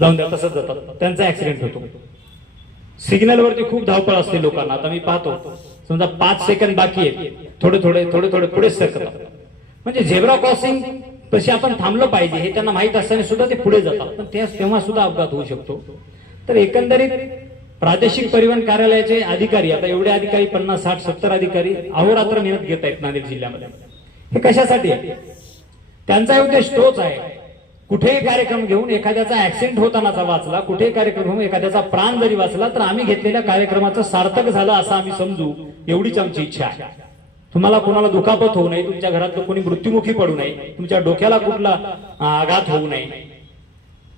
जाऊन द्या, तसंच जातात, त्यांचा ऍक्सिडेंट होतो. सिग्नलवरती खूप धावपळ असते लोकांना. आता मी पाहतो, समजा 5 सेकंद बाकी आहेत, थोडे थोडे थोडे थोडे पुढे सरकतात. म्हणजे झेब्रा क्रॉसिंग तशी आपण थांबलं पाहिजे हे त्यांना माहित असताना सुद्धा ते पुढे जातात, पण तेव्हा सुद्धा अपघात होऊ शकतो. तर एकंदरीत प्रादेशिक परिवहन कार्यालयाचे अधिकारी, आता एवढे अधिकारी 50, 60, 70 अधिकारी अहोरात्र मेहनत घेत आहेत नांदेड जिल्ह्यामध्ये. हे कशासाठी आहे? त्यांचा उद्देश तोच आहे, कुठेही कार्यक्रम घेऊन एखाद्याचा ऍक्सिडेंट होतानाचा वाचला, कुठेही कार्यक्रम घेऊन एखाद्याचा प्राण जरी वाचला तर आम्ही घेतलेल्या कार्यक्रमाचं सार्थक झालं असं आम्ही समजू, एवढीच आमची इच्छा आहे. तुम्हाला कोणाला दुखापत होऊ नये, तुमच्या घरातलं कोणी मृत्युमुखी पडू नये, तुमच्या डोक्याला कुठला आघात होऊ नये.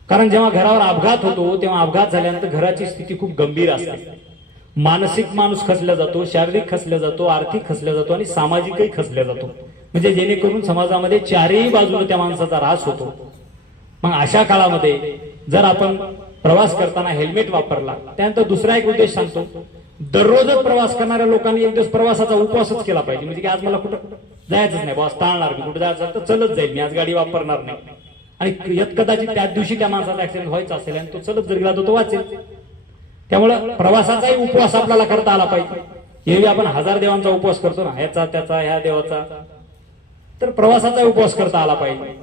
कारण जेव्हा घरावर अपघात होतो तेव्हा अपघात झाल्यानंतर घराची स्थिती खूप गंभीर असते. मानसिक माणूस खचला जातो, शारीरिक खचला जातो, आर्थिक खचला जातो आणि सामाजिकही खचला जातो. म्हणजे जेणेकरून समाजामध्ये चारही बाजूने त्या माणसाचा ऱ्हास होतो. मग अशा काळामध्ये जर आपण प्रवास करताना हेल्मेट वापरला, त्यानंतर दुसरा एक उद्देश सांगतो, दररोजच प्रवास करणाऱ्या लोकांनी एक दिवस प्रवासाचा उपवासच केला पाहिजे. म्हणजे की आज मला कुठं जायचंच नाही, बस टाळणार, मी कुठे जायचं तर चलत जाईल, मी आज गाडी वापरणार नाही. आणि यत कदाचित त्याच दिवशी त्या माणसाचा ऍक्सिडेंट व्हायचा असेल आणि तो चलत जर गेला तर तो वाचेल. त्यामुळं प्रवासाचाही उपवास आपल्याला करता आला पाहिजे. एरवी आपण 1000 देवांचा उपवास करतो ना, ह्याचा त्याचा ह्या देवाचा, तर प्रवासाचा उपवास करता आला पाहिजे.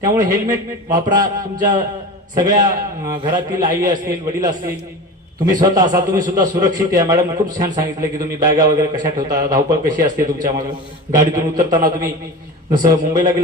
त्यामुळे हेल्मेट वापरा. तुमच्या सगळ्या घरातील आई असतील, वडील असतील, तुम्ही स्वतः असाल, तुम्ही सुद्धा सुरक्षित या. मॅडम खूप छान सांगितलं की तुम्ही बॅगा वगैरे कशा ठेवता, धावपळ कशी असते तुमच्या मागे, गाडीतून उतरताना तुम्ही जसं मुंबईला गेले